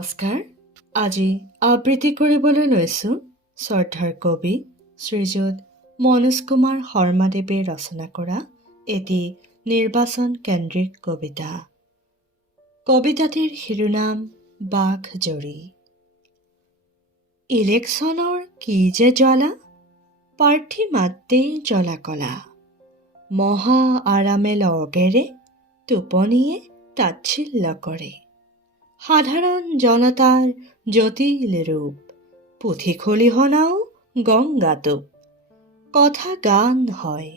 নমস্কাৰ। আজি আবৃত্তি কৰিবলৈ লৈছোঁ শ্ৰদ্ধাৰ কবি শ্ৰীযুত মনোজ কুমাৰ শৰ্মাদেৱে ৰচনা কৰা এটি নিৰ্বাচন কেন্দ্ৰিক কবিতা। কবিতাটিৰ শিৰোনাম বাঘজৰী। ইলেকশ্যনৰ কি যে জ্বালা, প্ৰাৰ্থী মাতেই জ্বলা কলা। মহা আৰামে লগেৰে টোপনিয়ে তাচ্ছিল্য কৰে। সাধাৰণ জনতাৰ জটিল ৰূপ, পুথি খলিহনাও গংগাটোপ। কথা গান হয়,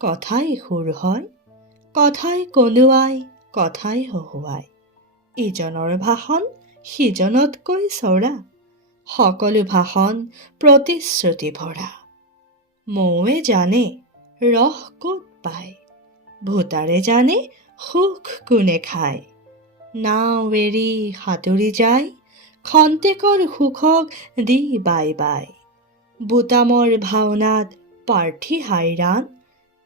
কথাই সুৰ হয়, কথাই কন্দুৱাই, কথাই হহুৱাই। ইজনৰ ভাষণ সিজনতকৈ চৰা, সকলো ভাষণ প্ৰতিশ্ৰুতি ভৰা। মৌৱে জানে ৰস ক'ত পায়, ভোটাৰে জানে সুখ কোনে খায়। নাও এৰি সাঁতুৰি যায়, খন্তেকৰ সুখক দি বাই বাই। বুটামৰ ভাওনাত প্ৰাৰ্থী হাইৰাণ,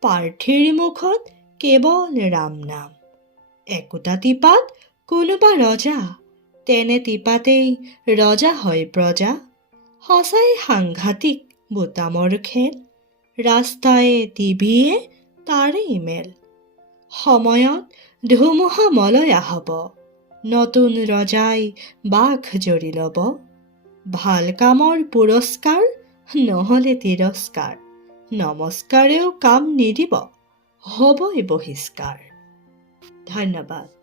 প্ৰাৰ্থীৰ মুখত কেৱল ৰাম নাম। একোটা টিপাত কোনোবা ৰজা, তেনে টিপাতেই ৰজা হয় প্ৰজা। সঁচাই সাংঘাতিক বুটামৰ খেল, ৰাস্তায়ে টিভিয়ে তাৰেই মেল। সময়ত ধুমুহা মলয়া হ'ব, নতুন ৰজাই বাঘজৰী ল'ব। ভাল কামৰ পুৰস্কাৰ নহ'লে তিৰস্কাৰ, নমস্কাৰেও কাম নিদিব, হ'বই বহিষ্কাৰ। ধন্যবাদ।